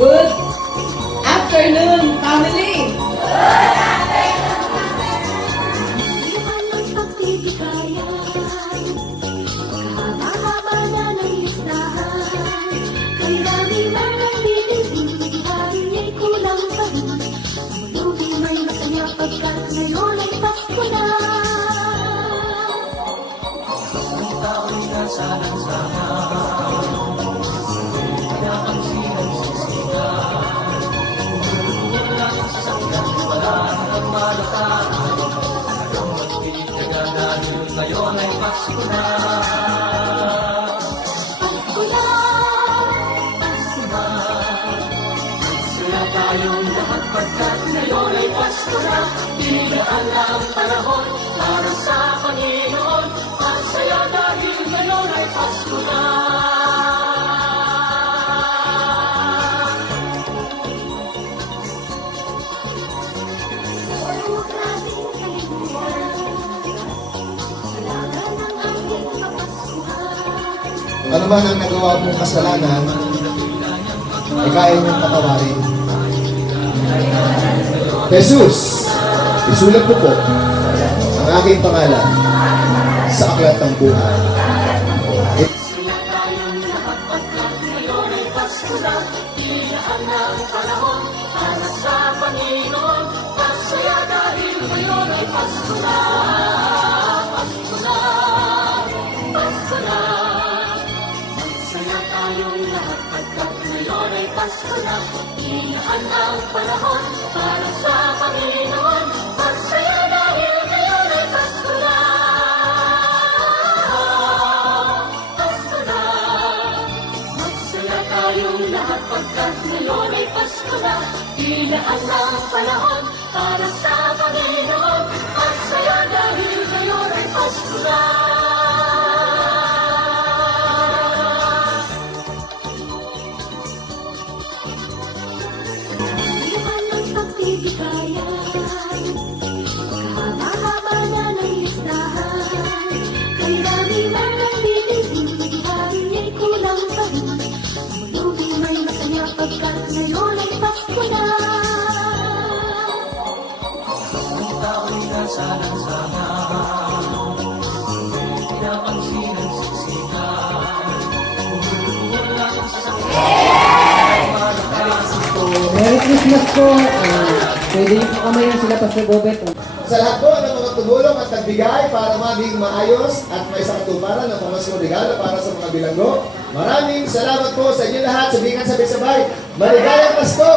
Good afternoon, family! Ngayon ay Pasko na. Pasko na, Pasko na. Magsaya tayong lahat pagkat ngayon ay Pasko na. Tinigaan na ang panahon para sa Panginoon. Magsaya dahil ngayon ay Pasko na. Ano man ang nagawa mong kasalanan, ay kaya niyong patawarin. Jesus, isulat ko po ang aking pangalan sa aklat ng buhay. Pasko na, hinaan ang panahon para sa Panginoon. Magsaya dahil ngayon ay Pasko na. Pasko na, magsaya tayong lahat pagkat ngayon ay Pasko na. Hinaan ang panahon para sa Panginoon. Magsaya dahil ngayon ay Pasko na. Merry Christmas po. Pwede niyo po kamayan sila Pastor Bobet. Sa lahat po ng mga tumulong at nagbigay para maging maayos at may isang katuparan ng pamaskong regalo para sa mga bilanggo. Maraming salamat po sa inyo lahat. Sabihin sabay-sabay, maligayang Pasko!